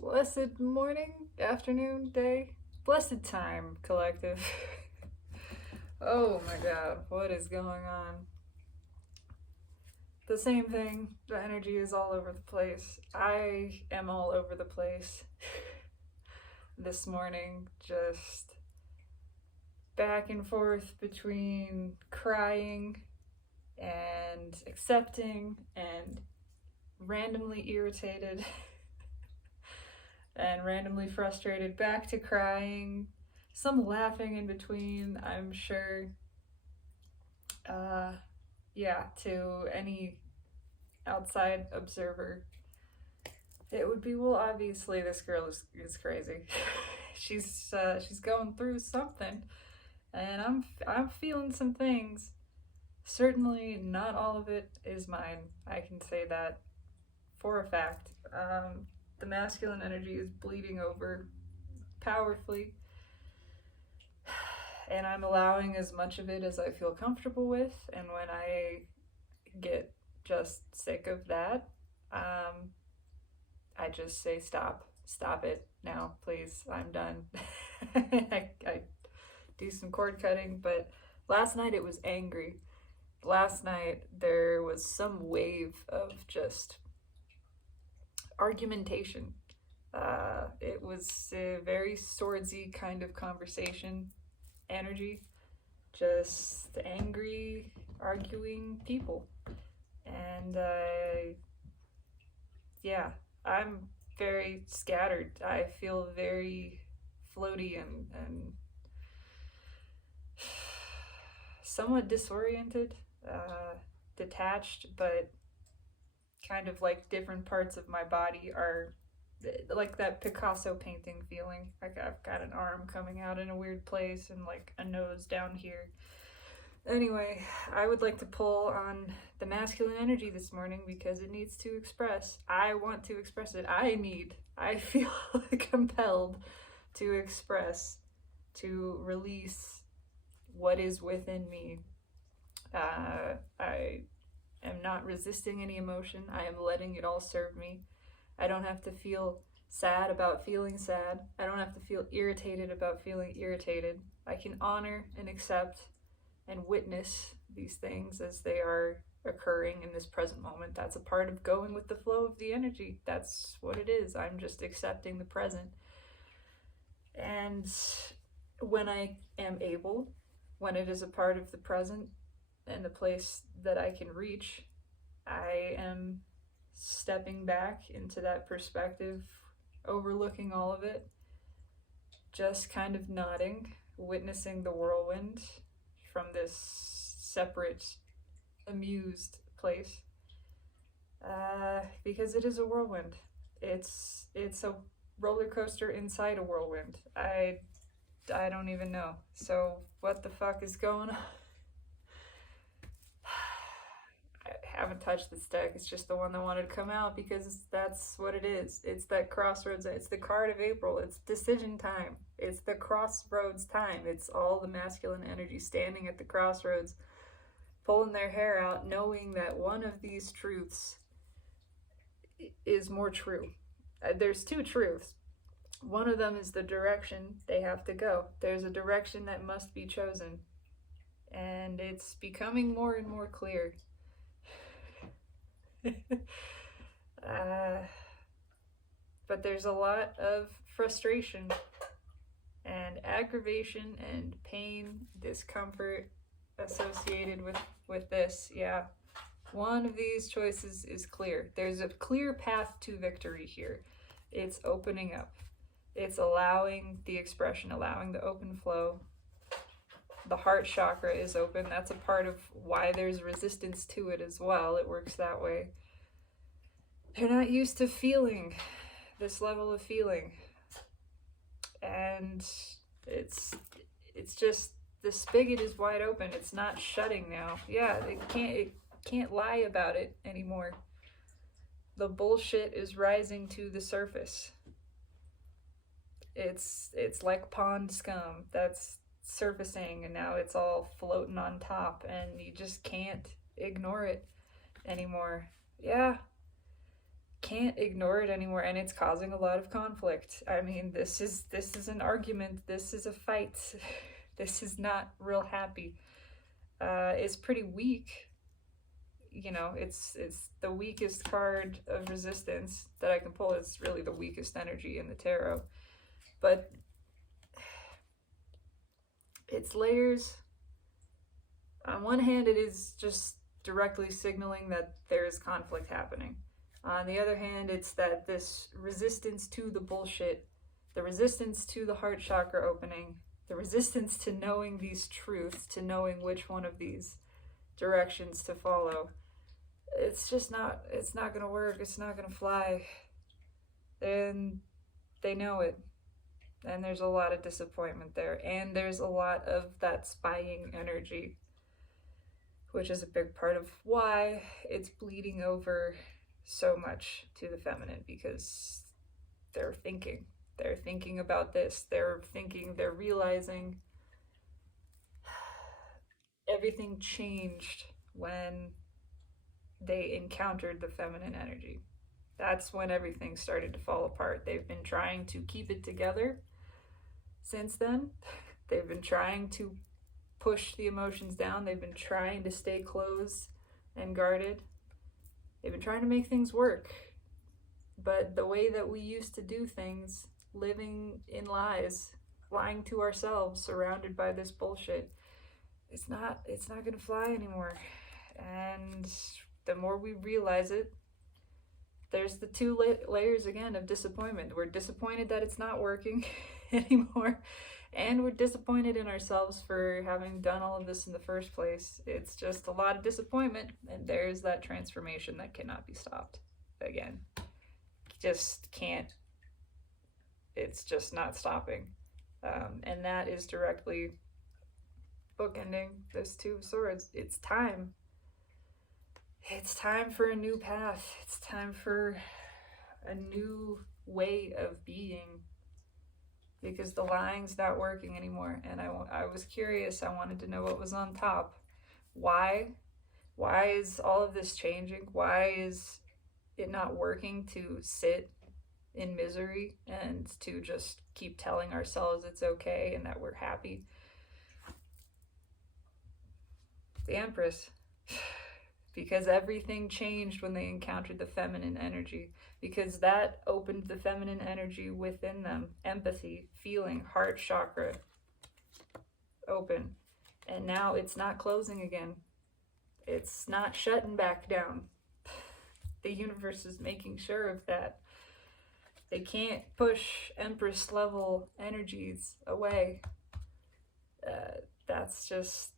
Blessed morning, afternoon, day, blessed time, collective. Oh my god, what is going on? The same thing, the energy is all over the place. I am all over the place this morning, just back and forth between crying and accepting and randomly irritated and randomly frustrated, back to crying, some laughing in between, I'm sure. Yeah, to any outside observer, it would be, well, obviously this girl is crazy. she's going through something, and I'm feeling some things. Certainly, not all of it is mine. I can say that for a fact. The masculine energy is bleeding over powerfully, and I'm allowing as much of it as I feel comfortable with. And when I get just sick of that, I just say stop it now, please. I'm done. I do some cord cutting, but last night it was angry. Last night there was some wave of just argumentation. It was a very swordsy kind of conversation energy, just angry, arguing people. And yeah, I'm very scattered. I feel very floaty and somewhat disoriented, detached, but kind of like different parts of my body are like that Picasso painting feeling. Like I've got an arm coming out in a weird place and like a nose down here. Anyway, I would like to pull on the masculine energy this morning because it needs to express. I want to express it. I feel compelled to express, to release what is within me. I am not resisting any emotion. I am letting it all serve me. I don't have to feel sad about feeling sad. I don't have to feel irritated about feeling irritated. I can honor and accept and witness these things as they are occurring in this present moment. That's a part of going with the flow of the energy. That's what it is. I'm just accepting the present. And when I am able, when it is a part of the present and the place that I can reach, I am stepping back into that perspective, overlooking all of it, just kind of nodding, witnessing the whirlwind from this separate, amused place. Because it is a whirlwind. It's a roller coaster inside a whirlwind. I don't even know. So what the fuck is going on? I haven't touched this deck. It's just the one that wanted to come out because that's what it is. It's that crossroads. It's the card of April. It's decision time. It's the crossroads time. It's all the masculine energy standing at the crossroads, pulling their hair out, knowing that one of these truths is more true. There's two truths. One of them is the direction they have to go. There's a direction that must be chosen. And it's becoming more and more clear. But there's a lot of frustration and aggravation and pain, discomfort associated with this. Yeah, one of these choices is clear. There's a clear path to victory here. It's opening up. It's allowing the expression, allowing the open flow. The heart chakra is open. That's a part of why there's resistance to it as well. It works that way. They're not used to feeling this level of feeling. And it's just, the spigot is wide open. It's not shutting now. Yeah, it can't lie about it anymore. The bullshit is rising to the surface. It's like pond scum that's surfacing, and now it's all floating on top, and you just can't ignore it anymore. Yeah, can't ignore it anymore, and it's causing a lot of conflict. I mean, this is an argument, this is a fight. This is not real happy. It's pretty weak. You know, it's the weakest card of resistance that I can pull. It's really the weakest energy in the tarot. But its layers, on one hand, it is just directly signaling that there is conflict happening. On the other hand, it's that this resistance to the bullshit, the resistance to the heart chakra opening, the resistance to knowing these truths, to knowing which one of these directions to follow, it's not gonna work, it's not gonna fly. And they know it. And there's a lot of disappointment there. And there's a lot of that spying energy, which is a big part of why it's bleeding over so much to the feminine, because they're thinking about this, they're realizing everything changed when they encountered the feminine energy. That's when everything started to fall apart. They've been trying to keep it together since then. They've been trying to push the emotions down. They've been trying to stay closed and guarded. They've been trying to make things work. But the way that we used to do things, living in lies, lying to ourselves, surrounded by this bullshit, it's not gonna fly anymore. And the more we realize it, there's the two layers again of disappointment. We're disappointed that it's not working anymore, and we're disappointed in ourselves for having done all of this in the first place. It's just a lot of disappointment, and there's that transformation that cannot be stopped. Again, just can't. It's just not stopping. And that is directly bookending this Two of Swords. It's time. It's time for a new path. It's time for a new way of being, because the lying's not working anymore. And I was curious. I wanted to know what was on top. Why is all of this changing? Why is it not working to sit in misery and to just keep telling ourselves it's okay and that we're happy? The Empress. Because everything changed when they encountered the feminine energy, because that opened the feminine energy within them. Empathy, feeling, heart chakra open. And now it's not closing again. It's not shutting back down. The universe is making sure of that. They can't push Empress level energies away. That's just,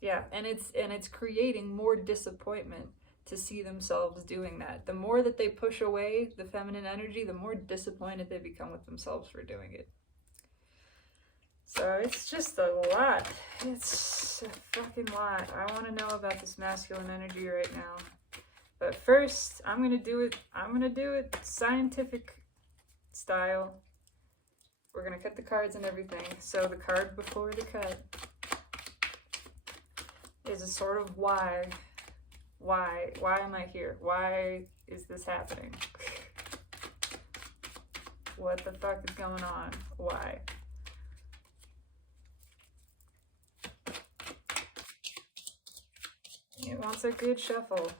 yeah, and it's creating more disappointment to see themselves doing that. The more that they push away the feminine energy, the more disappointed they become with themselves for doing it. So it's just a lot. It's a fucking lot. I want to know about this masculine energy right now. But first, I'm gonna do it scientific style. We're gonna cut the cards and everything. So the card before the cut is a sort of why am I here? Why is this happening? What the fuck is going on? Why? It wants a good shuffle.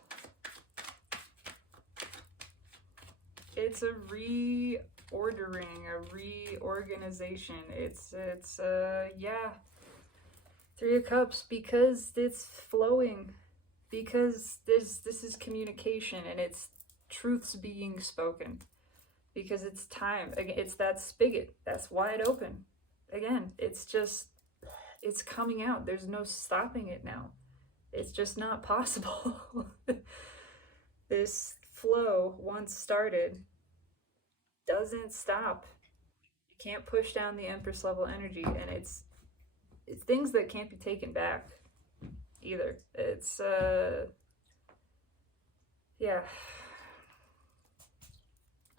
It's a reordering, a reorganization. It's yeah. Three of Cups, because it's flowing, because this is communication and it's truths being spoken, because it's time. It's that spigot that's wide open. Again, it's coming out. There's no stopping it now. It's just not possible. This flow, once started, doesn't stop. You can't push down the Empress level energy, and it's things that can't be taken back either. It's yeah,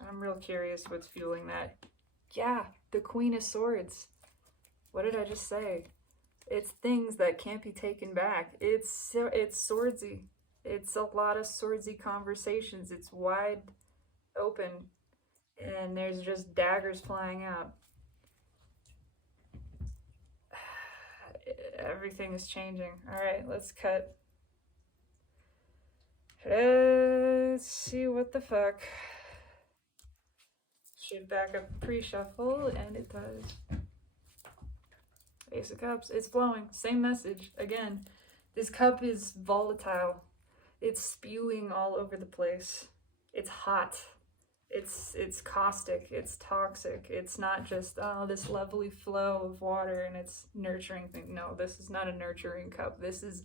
I'm real curious what's fueling that. Yeah, the Queen of Swords. What did I just say? It's things that can't be taken back. It's swordsy. It's a lot of swordsy conversations. It's wide open, and there's just daggers flying out. Everything is changing. All right, let's cut. Let's see what the fuck. Should back up pre-shuffle, and it does. Ace of Cups. It's flowing. Same message. Again, this cup is volatile. It's spewing all over the place. It's hot. It's caustic. It's toxic. It's not just this lovely flow of water and it's nurturing thing. No, this is not a nurturing cup. This is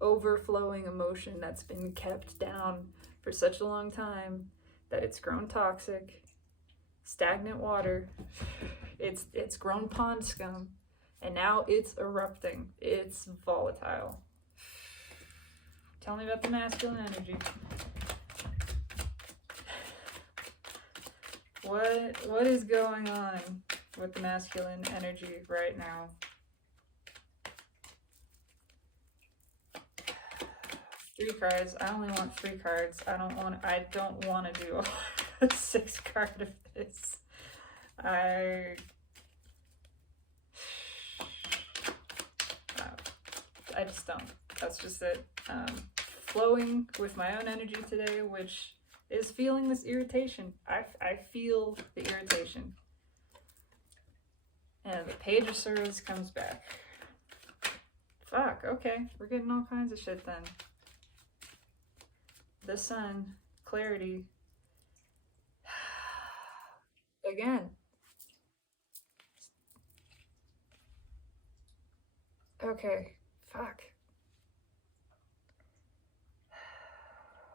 overflowing emotion that's been kept down for such a long time that it's grown toxic. Stagnant water. It's grown pond scum. And now it's erupting. It's volatile. Tell me about the masculine energy. What is going on with the masculine energy right now? Three cards. I only want 3 cards. I don't want to do a 6 card of this. I just don't. That's just it. Flowing with my own energy today, which is feeling this irritation. I feel the irritation. And the Page of Swords comes back. Fuck, okay. We're getting all kinds of shit then. The Sun, clarity. Again. Okay, fuck.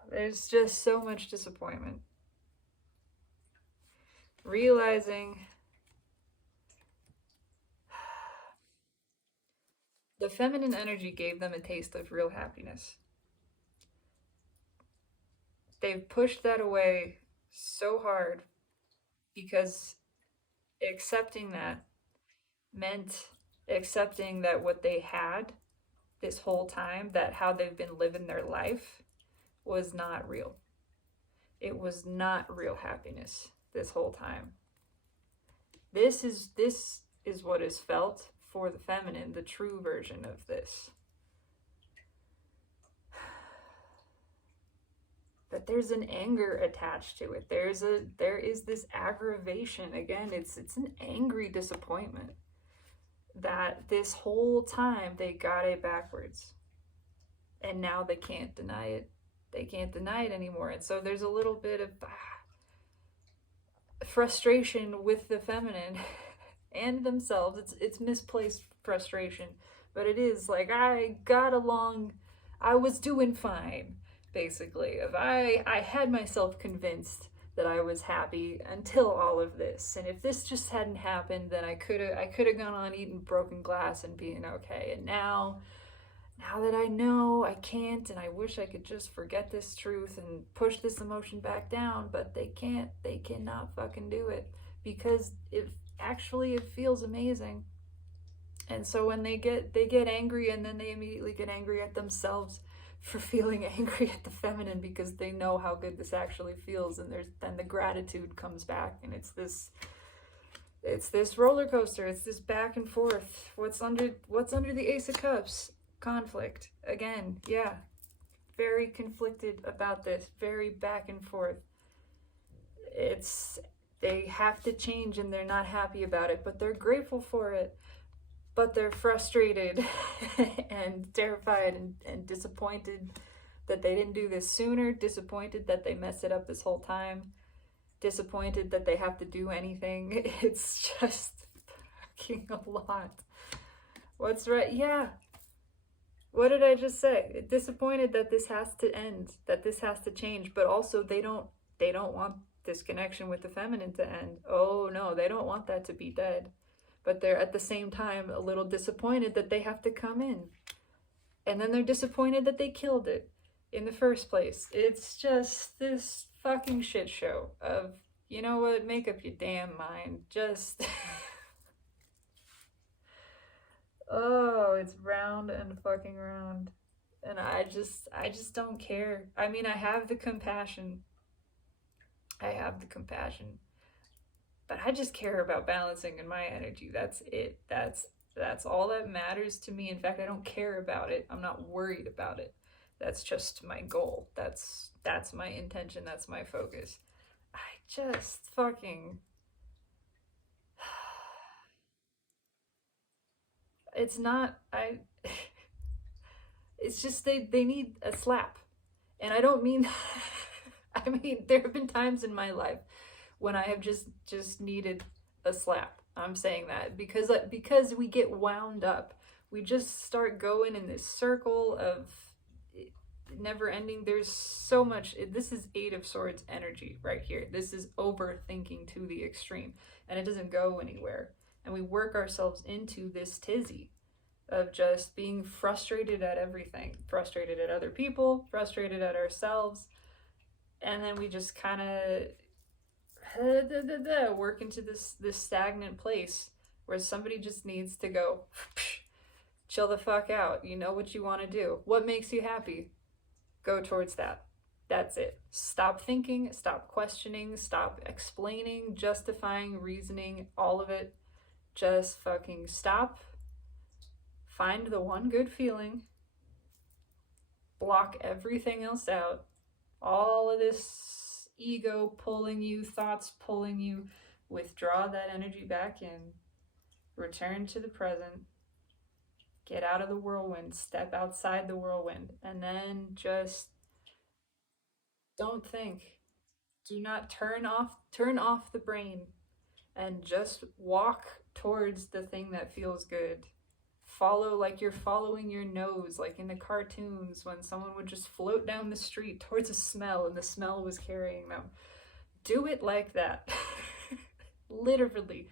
There's just so much disappointment. Realizing the feminine energy gave them a taste of real happiness. They've pushed that away so hard because accepting that meant accepting that what they had this whole time, that how they've been living their life, was not real. It was not real happiness this whole time. This is what is felt for the feminine, the true version of this. But there's an anger attached to it. There is this aggravation. Again, it's an angry disappointment that this whole time they got it backwards. And now they can't deny it. They can't deny it anymore. And so there's a little bit of frustration with the feminine and themselves. It's misplaced frustration, but it is like, I got along, I was doing fine, basically. If I had myself convinced that I was happy until all of this, and if this just hadn't happened, then I could have gone on eating broken glass and being okay. And now that I know I can't, and I wish I could just forget this truth and push this emotion back down, but they can't. They cannot fucking do it, because it feels amazing. And so when they get angry, and then they immediately get angry at themselves for feeling angry at the feminine, because they know how good this actually feels, and then the gratitude comes back, and it's this roller coaster. It's this back and forth. What's under the Ace of Cups? Conflict. Again, yeah, very conflicted about this, very back and forth. They have to change and they're not happy about it, but they're grateful for it, but they're frustrated and terrified and disappointed that they didn't do this sooner, disappointed that they messed it up this whole time, disappointed that they have to do anything. It's just fucking a lot. What's right? Yeah. What did I just say? Disappointed that this has to end, that this has to change, but also they don't want this connection with the feminine to end. Oh no, they don't want that to be dead. But they're at the same time a little disappointed that they have to come in. And then they're disappointed that they killed it in the first place. It's just this fucking shit show of, you know what, make up your damn mind. Just oh, it's round and fucking round. And I just don't care. I mean, I have the compassion I have the compassion, but I just care about balancing in my energy. That's it. That's all that matters to me. In fact, I don't care about it. I'm not worried about it. That's just my goal. That's my intention. That's my focus. I just fucking it's not I it's just they need a slap. And I don't mean I mean there have been times in my life when I have just needed a slap. I'm saying that because we get wound up. We just start going in this circle of never ending. There's so much. This is 8 of Swords energy right here. This is overthinking to the extreme, and it doesn't go anywhere. And we work ourselves into this tizzy of just being frustrated at everything, frustrated at other people, frustrated at ourselves, and then we just kind of work into this stagnant place where somebody just needs to go chill the fuck out. You know what you want to do. What makes you happy? Go towards that. That's it. Stop thinking, stop questioning, stop explaining, justifying, reasoning, all of it. Just fucking stop. Find the one good feeling. Block everything else out. All of this ego pulling you, thoughts pulling you. Withdraw that energy back in. Return to the present. Get out of the whirlwind. Step outside the whirlwind. And then just don't think. Do not turn off the brain and just walk towards the thing that feels good. Follow like you're following your nose, like in the cartoons when someone would just float down the street towards a smell and the smell was carrying them. Do it like that. Literally.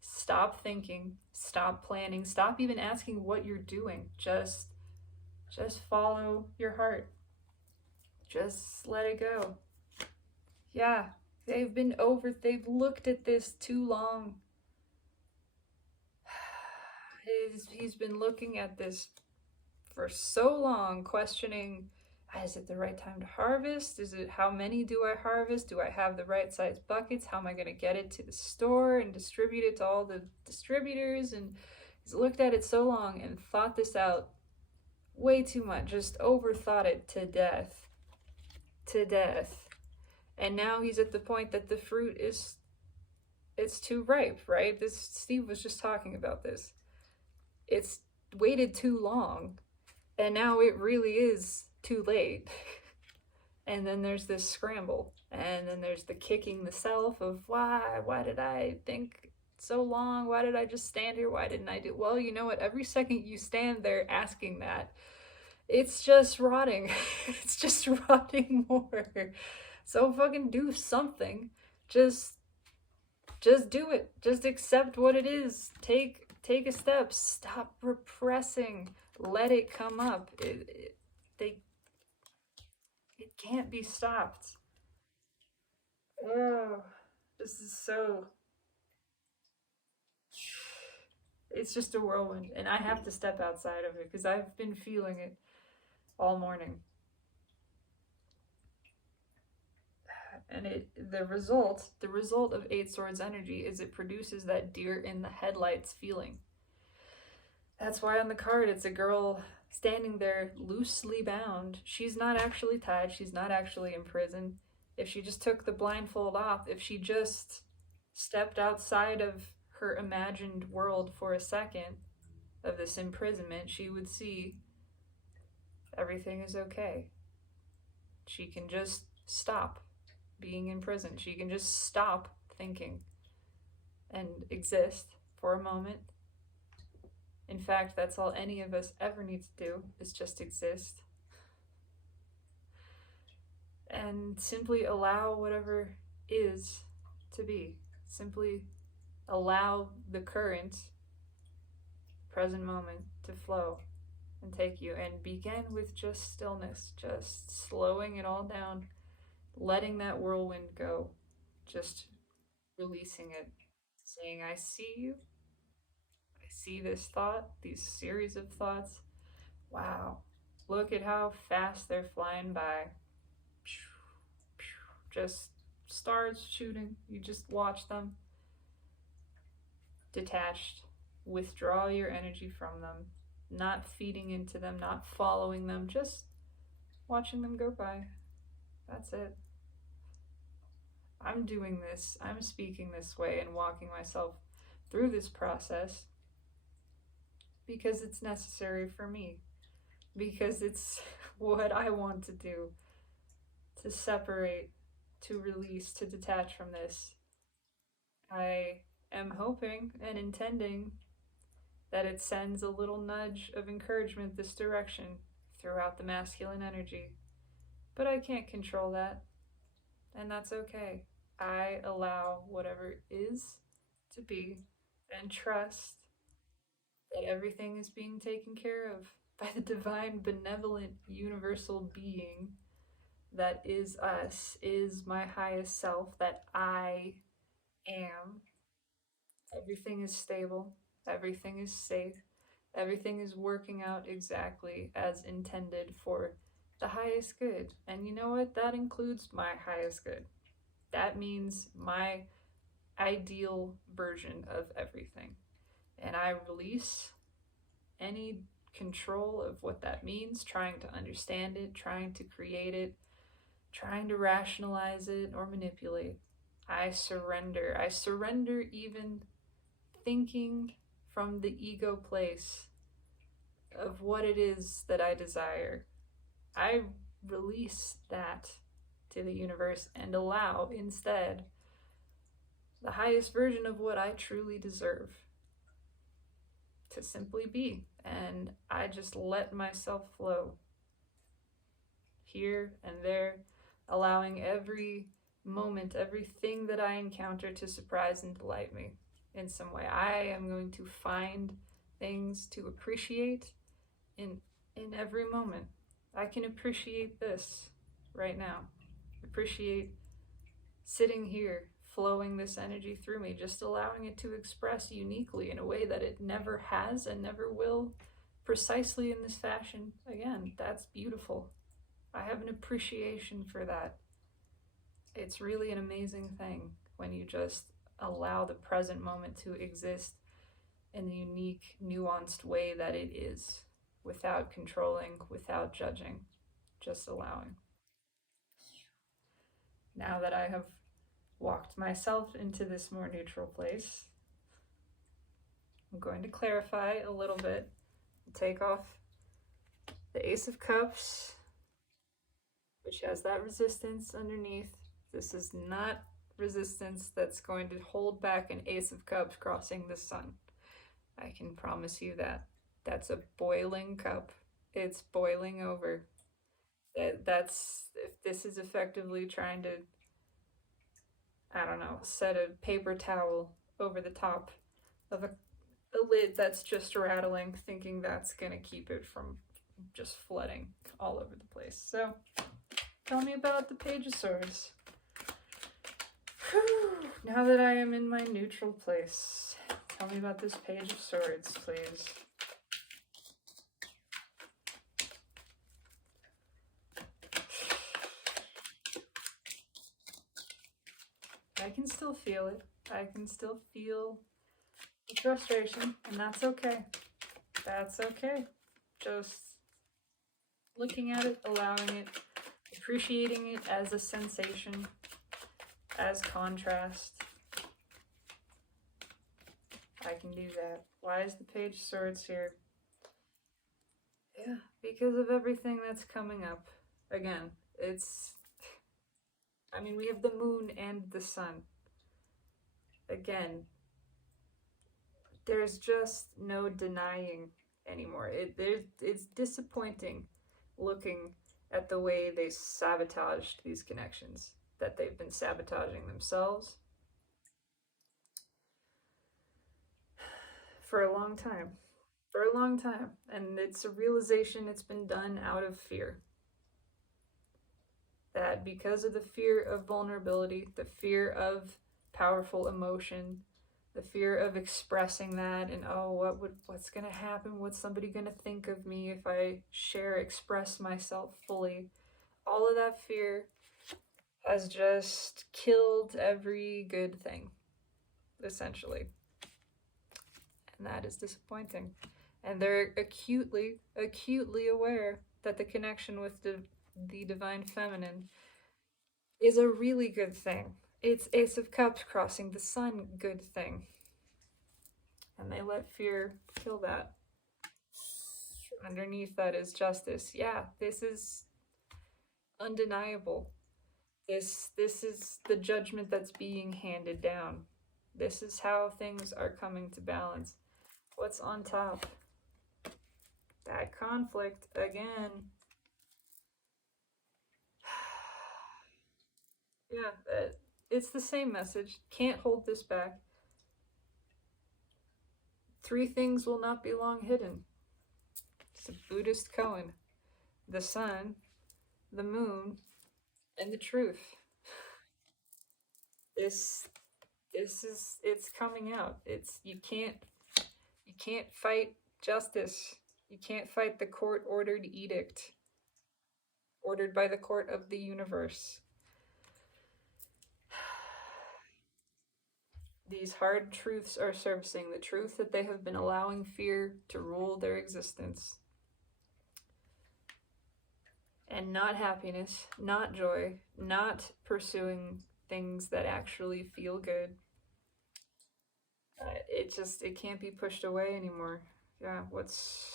Stop thinking, stop planning, stop even asking what you're doing. Just follow your heart. Just let it go. Yeah, they've looked at this too long. He's been looking at this for so long, questioning, is it the right time to harvest? Is it, how many do I harvest? Do I have the right size buckets? How am I going to get it to the store and distribute it to all the distributors? And he's looked at it so long and thought this out way too much, just overthought it to death. To death. And now he's at the point that the fruit is, it's too ripe, right? Steve was just talking about this. It's waited too long, and now it really is too late. And then there's this scramble, and then there's the kicking the self of why did I think so long? Why did I just stand here? Why didn't I do? Well, you know what? Every second you stand there asking that, it's just rotting. It's just rotting more. So fucking do something. Just do it. Just accept what it is. Take a step. Stop repressing. Let it come up. It can't be stopped. Oh, this is so. It's just a whirlwind, and I have to step outside of it because I've been feeling it all morning. And the result of 8 Swords energy is it produces that deer in the headlights feeling. That's why on the card it's a girl standing there loosely bound. She's not actually tied, she's not actually in prison. If she just took the blindfold off, if she just stepped outside of her imagined world for a second of this imprisonment, she would see everything is okay. She can just stop being in prison. She can just stop thinking and exist for a moment. In fact, that's all any of us ever need to do, is just exist. And simply allow whatever is to be. Simply allow the current, present moment to flow and take you. And begin with just stillness, just slowing it all down, letting that whirlwind go, just releasing it, saying, I see you. I see this thought, these series of thoughts. Wow, look at how fast they're flying by. Just stars shooting. You just watch them. Detached. Withdraw your energy from them. Not feeding into them, not following them, just watching them go by. That's it. I'm doing this. I'm speaking this way and walking myself through this process because it's necessary for me. Because it's what I want to do. To separate, to release, to detach from this. I am hoping and intending that it sends a little nudge of encouragement this direction throughout the masculine energy. But I can't control that, and that's okay. I allow whatever is to be and trust that everything is being taken care of by the divine, benevolent, universal being that is us, is my highest self, that I am. Everything is stable, everything is safe, everything is working out exactly as intended for the highest good. And you know what? That includes my highest good. That means my ideal version of everything. And I release any control of what that means, trying to understand it, trying to create it, trying to rationalize it or manipulate. I surrender. I surrender even thinking from the ego place of what it is that I desire. I release that to the universe and allow instead the highest version of what I truly deserve to simply be. And I just let myself flow here and there, allowing every moment, everything that I encounter to surprise and delight me in some way. I am going to find things to appreciate in every moment. I can appreciate this right now. Appreciate sitting here, flowing this energy through me, just allowing it to express uniquely in a way that it never has and never will, precisely in this fashion again. That's beautiful. I have an appreciation for that. It's really an amazing thing when you just allow the present moment to exist in the unique, nuanced way that it is, without controlling, without judging, just allowing. Now that I have walked myself into this more neutral place, I'm going to clarify a little bit, take off the Ace of Cups, which has that resistance underneath. This is not resistance that's going to hold back an Ace of Cups crossing the sun. I can promise you that. That's a boiling cup. It's boiling over. That's, if this is effectively trying to, I don't know, set a paper towel over the top of a lid that's just rattling, thinking that's gonna keep it from just flooding all over the place. So, tell me about the Page of Swords. Whew. Now that I am in my neutral place, tell me about this Page of Swords, please. I can still feel it. I can still feel the frustration, and that's okay. That's okay. Just looking at it, allowing it, appreciating it as a sensation, as contrast. I can do that. Why is the Page of Swords here? Yeah, because of everything that's coming up. Again, we have the moon and the sun. Again, there's just no denying anymore. It's disappointing looking at the way they sabotaged these connections, that they've been sabotaging themselves for a long time. And it's a realization it's been done out of fear. That because of the fear of vulnerability, the fear of powerful emotion, the fear of expressing that, and what's gonna happen? What's somebody gonna think of me if I express myself fully? All of that fear has just killed every good thing, essentially. And that is disappointing. And they're acutely aware that the connection with the divine feminine is a really good thing. It's Ace of Cups crossing the sun, good thing. And they let fear kill that. Underneath that is justice. Yeah, this is undeniable. This is the judgment that's being handed down. This is how things are coming to balance. What's on top? That conflict again. Yeah, it's the same message. Can't hold this back. 3 things will not be long hidden. It's a Buddhist koan. The sun, the moon, and the truth. This is it's coming out. It's you can't fight justice. You can't fight the court ordered edict ordered by the court of the universe. These hard truths are surfacing, the truth that they have been allowing fear to rule their existence. And not happiness, not joy, not pursuing things that actually feel good. It can't be pushed away anymore. Yeah, what's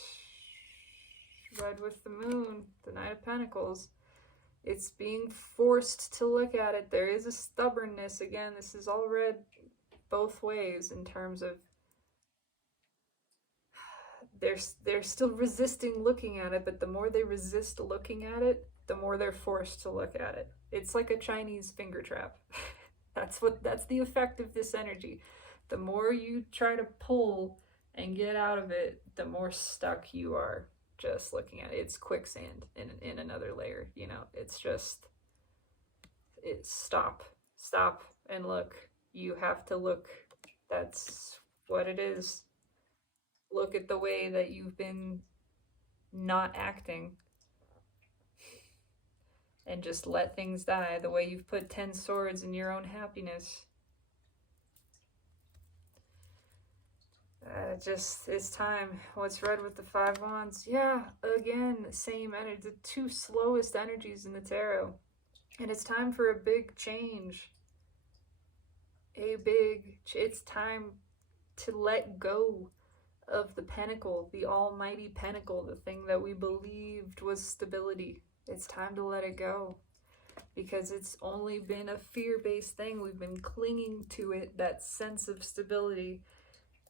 red with the moon, the Knight of Pentacles? It's being forced to look at it. There is a stubbornness. Again, this is all read both ways in terms of they're still resisting looking at it, but the more they resist looking at it, the more they're forced to look at it. It's like a Chinese finger trap. That's the effect of this energy. The more you try to pull and get out of it, the more stuck you are just looking at it. It's quicksand in another layer, you know. It's stop and look. You have to look. That's what it is. Look at the way that you've been not acting and just let things die, the way you've put 10 swords in your own happiness. It's time. What's red with the 5 wands? Yeah, again, same energy. The 2 slowest energies in the tarot. And it's time for a big change. It's time to let go of the pentacle, the almighty pentacle, the thing that we believed was stability. It's time to let it go. Because it's only been a fear-based thing. We've been clinging to it, that sense of stability,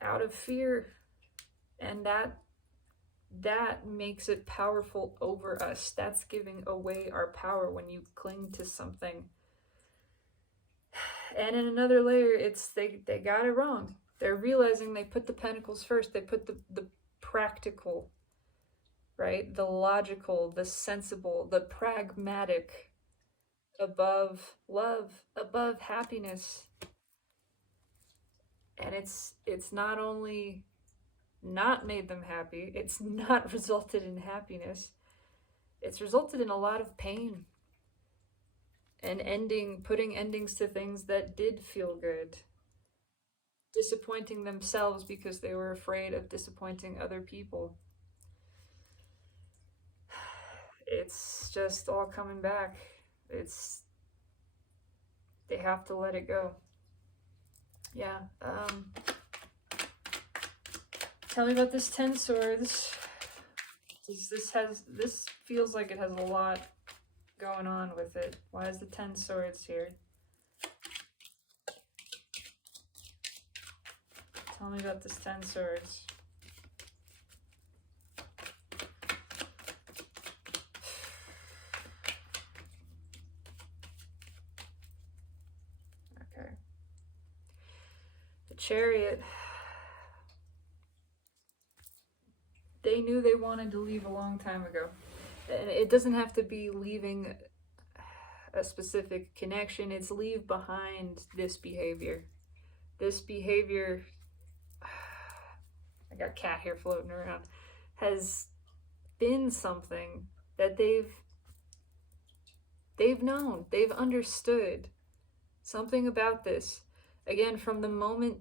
out of fear, and that makes it powerful over us. That's giving away our power when you cling to something. And in another layer, it's they got it wrong. They're realizing they put the pentacles first. They put the practical, right? The logical, the sensible, the pragmatic above love, above happiness. And it's not only not made them happy, it's not resulted in happiness. It's resulted in a lot of pain. And putting endings to things that did feel good. Disappointing themselves because they were afraid of disappointing other people. It's just all coming back. They have to let it go. Yeah. Tell me about this 10 swords. This feels like it has a lot going on with it. Why is the 10 swords here? Tell me about this 10 swords. Okay. The Chariot. They knew they wanted to leave a long time ago. And it doesn't have to be leaving a specific connection. It's leave behind this behavior. This behavior, I got cat hair floating around, has been something that they've They've known, they've understood something about this. Again, from the moment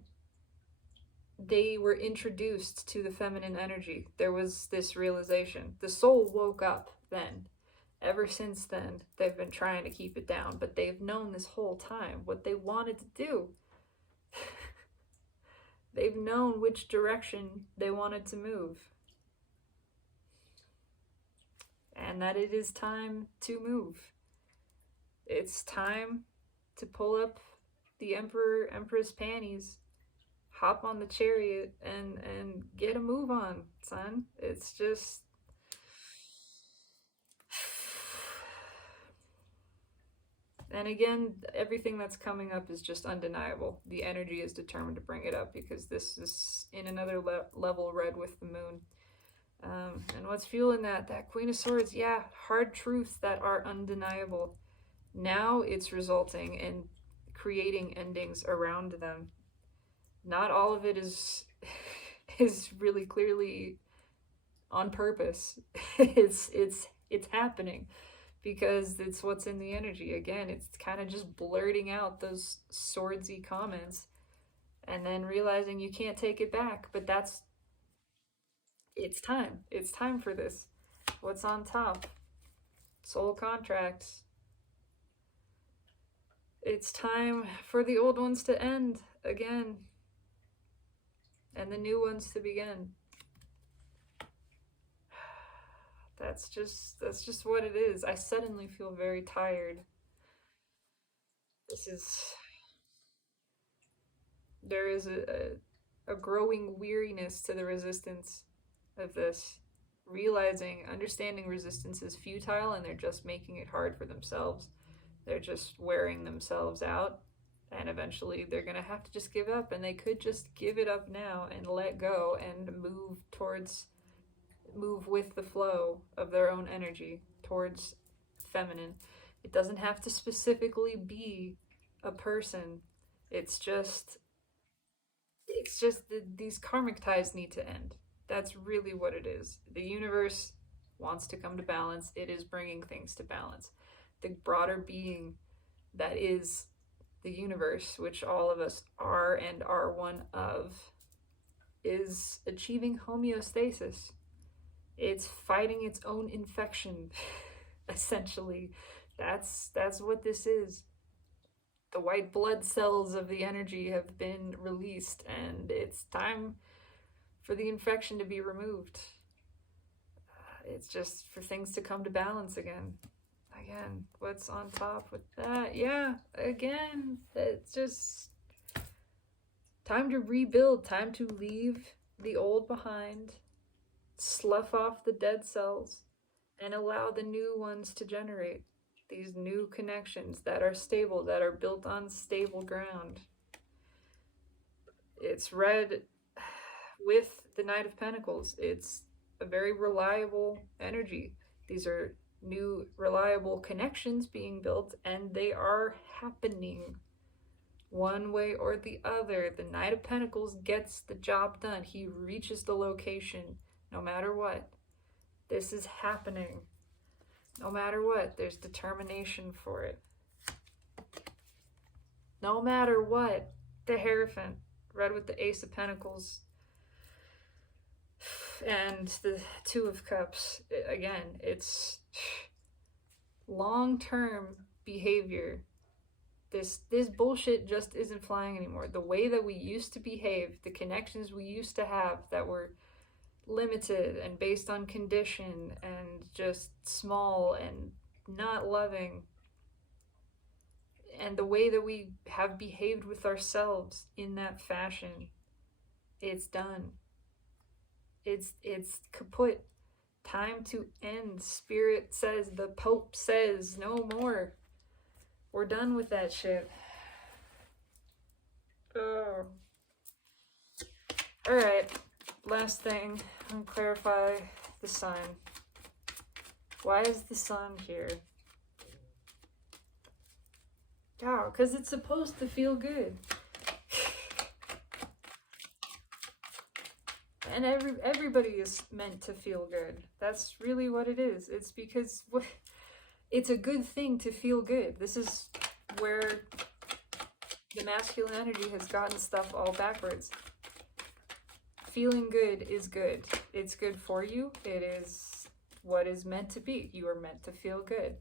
they were introduced to the feminine energy, there was this realization. The soul woke up then. Ever since then, they've been trying to keep it down, but they've known this whole time what they wanted to do. They've known which direction they wanted to move. And that it is time to move. It's time to pull up the Emperor, Empress panties, hop on the chariot, and get a move on, son. It's just... And again, everything that's coming up is just undeniable. The energy is determined to bring it up because this is in another level read with the moon. And what's fueling that? That Queen of Swords, yeah, hard truths that are undeniable. Now it's resulting in creating endings around them. Not all of it is really clearly on purpose. It's happening because it's what's in the energy. Again, it's kind of just blurting out those swordsy comments and then realizing you can't take it back. But that's... it's time. It's time for this. What's on top? Soul contracts. It's time for the old ones to end again and the new ones to begin. That's just what it is. I suddenly feel very tired. There is a growing weariness to the resistance of this. Realizing, understanding resistance is futile and they're just making it hard for themselves. They're just wearing themselves out, and eventually they're going to have to just give up, and they could just give it up now and let go and move with the flow of their own energy towards feminine. It doesn't have to specifically be a person. It's just these karmic ties need to end. That's really what it is. The universe wants to come to balance. It is bringing things to balance. The broader being that is the universe, which all of us are and are one of, is achieving homeostasis. It's fighting its own infection, essentially. That's what this is. The white blood cells of the energy have been released, and it's time for the infection to be removed. It's just for things to come to balance again. Again, what's on top with that? Yeah, again, it's just time to rebuild, time to leave the old behind, slough off the dead cells, and allow the new ones to generate. These new connections that are stable, that are built on stable ground. It's read with the Knight of Pentacles. It's a very reliable energy. These are new reliable connections being built, and they are happening one way or the other. The Knight of Pentacles gets the job done. He reaches the location no matter what. This is happening no matter what. There's determination for it. No matter what. The Hierophant, read with the Ace of Pentacles and the Two of Cups. Again, it's long-term behavior. This bullshit just isn't flying anymore. The way that we used to behave, the connections we used to have that were limited and based on condition and just small and not loving, and the way that we have behaved with ourselves in that fashion, it's done. It's kaput. Time to end. Spirit says, the Pope says, no more. We're done with that shit. Oh. Alright, last thing. I'll clarify the sun. Why is the sun here? Oh, because it's supposed to feel good. And everybody is meant to feel good. That's really what it is. It's because It's a good thing to feel good. This is where the masculine energy has gotten stuff all backwards. Feeling good is good. It's good for you. It is what is meant to be. You are meant to feel good.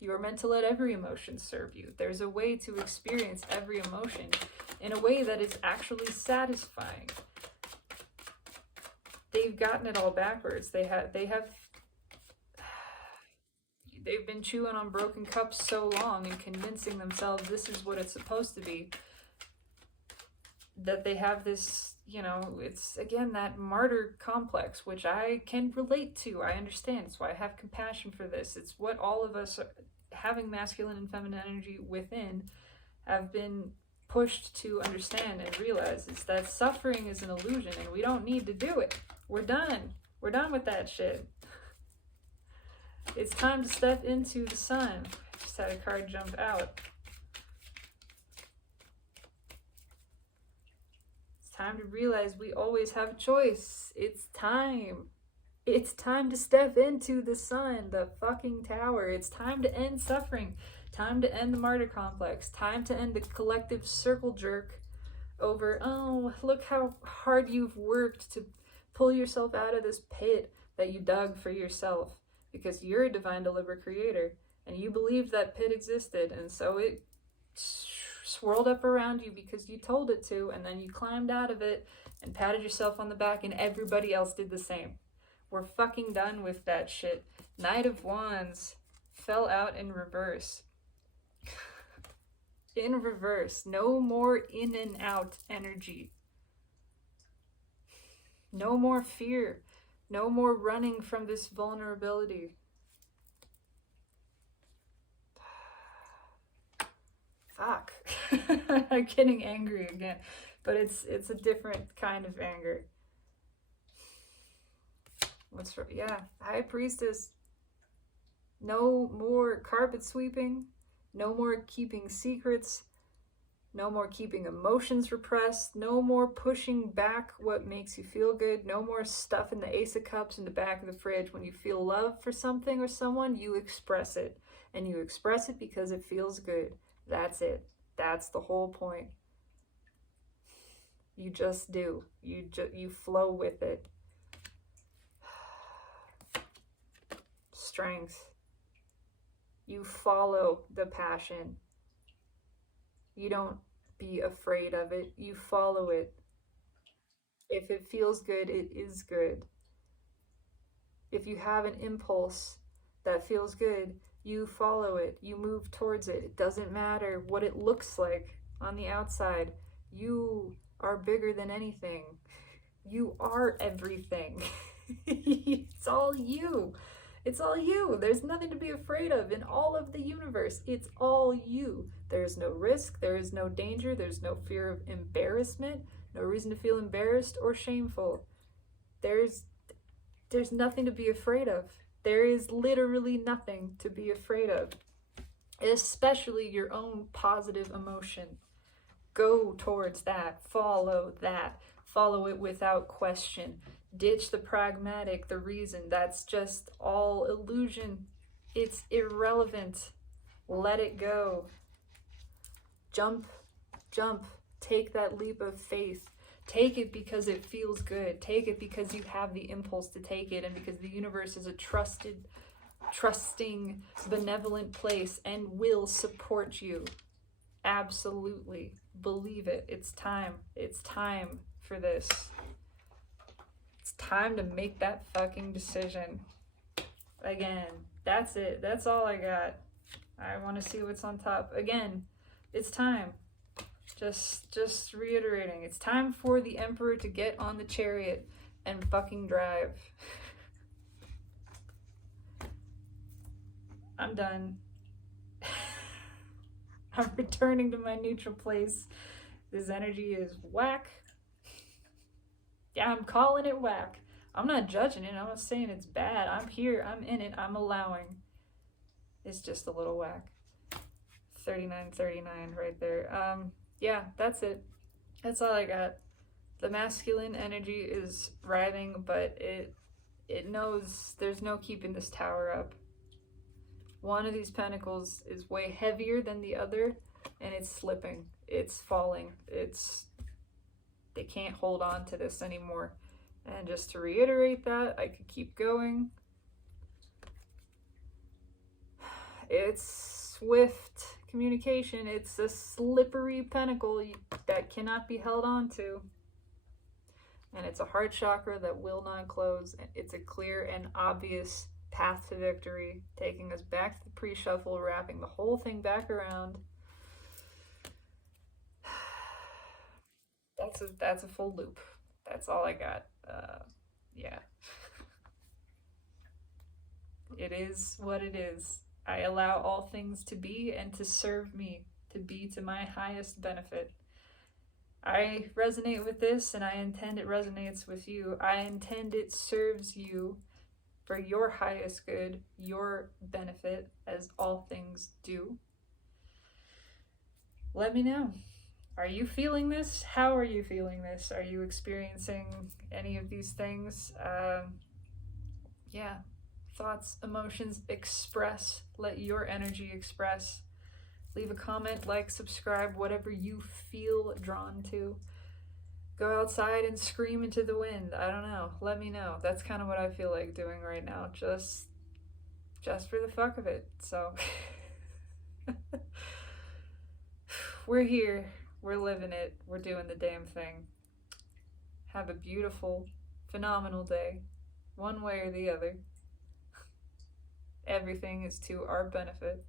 You are meant to let every emotion serve you. There's a way to experience every emotion in a way that is actually satisfying. They've gotten it all backwards. They've been chewing on broken cups so long and convincing themselves this is what it's supposed to be, that they have this, it's again that martyr complex, which I can relate to. I understand. It's why I have compassion for this. It's what all of us, having masculine and feminine energy within, have been pushed to understand and realize, is that suffering is an illusion and we don't need to do it. We're done. We're done with that shit. It's time to step into the sun. Just had a card jump out. It's time to realize we always have a choice. It's time. It's time to step into the sun, the fucking tower. It's time to end suffering. Time to end the martyr complex. Time to end the collective circle jerk over, oh, look how hard you've worked to pull yourself out of this pit that you dug for yourself, because you're a divine deliberate creator and you believed that pit existed, and so it swirled up around you because you told it to, and then you climbed out of it and patted yourself on the back, and everybody else did the same. We're fucking done with that shit. Knight of Wands fell out in reverse. In reverse. No more in and out energy. No more fear. No more running from this vulnerability. Fuck. I'm getting angry again. But it's a different kind of anger. High Priestess. No more carpet sweeping. No more keeping secrets. No more keeping emotions repressed. No more pushing back what makes you feel good. No more stuffing the Ace of Cups in the back of the fridge. When you feel love for something or someone, you express it. And you express it because it feels good. That's it. That's the whole point. You just do. You flow with it. Strength. You follow the passion. You don't be afraid of it. You follow it. If it feels good, it is good. If you have an impulse that feels good, you follow it. You move towards it. It doesn't matter what it looks like on the outside. You are bigger than anything. You are everything. It's all you. It's all you. There's nothing to be afraid of in all of the universe. It's all you. There's no risk. There is no danger. There's no fear of embarrassment. No reason to feel embarrassed or shameful. There's nothing to be afraid of. There is literally nothing to be afraid of. Especially your own positive emotion. Go towards that. Follow that. Follow it without question. Ditch the pragmatic, the reason. That's just all illusion. It's irrelevant. Let it go. Jump. Take that leap of faith. Take it because it feels good. Take it because you have the impulse to take it, and because the universe is a trusting, benevolent place and will support you. Absolutely. Believe it. It's time. It's time for this. It's time to make that fucking decision. Again, that's it. That's all I got. I want to see what's on top. Again, it's time. Just reiterating. It's time for the Emperor to get on the chariot and fucking drive. I'm done. I'm returning to my neutral place. This energy is whack. Yeah, I'm calling it whack. I'm not judging it. I'm not saying it's bad. I'm here. I'm in it. I'm allowing. It's just a little whack. 3939 right there. Yeah, that's it. That's all I got. The masculine energy is writhing, but it knows there's no keeping this tower up. One of these pentacles is way heavier than the other, and it's slipping. It's falling. They can't hold on to this anymore. And just to reiterate that, I could keep going. It's swift communication. It's a slippery pentacle that cannot be held on to. And it's a heart chakra that will not close. It's a clear and obvious path to victory, taking us back to the pre-shuffle, wrapping the whole thing back around. That's a full loop. That's all I got. Yeah. It is what it is. I allow all things to be and to serve me, to be to my highest benefit. I resonate with this, and I intend it resonates with you. I intend it serves you for your highest good, your benefit, as all things do. Let me know. Are you feeling this? How are you feeling this? Are you experiencing any of these things? Yeah. Thoughts, emotions, express. Let your energy express. Leave a comment, like, subscribe, whatever you feel drawn to. Go outside and scream into the wind. I don't know. Let me know. That's kind of what I feel like doing right now. Just for the fuck of it. So we're here. We're living it. We're doing the damn thing. Have a beautiful, phenomenal day. One way or the other. Everything is to our benefit.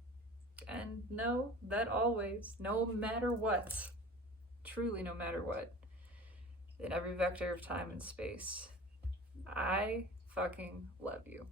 And know that always, no matter what, truly no matter what, in every vector of time and space, I fucking love you.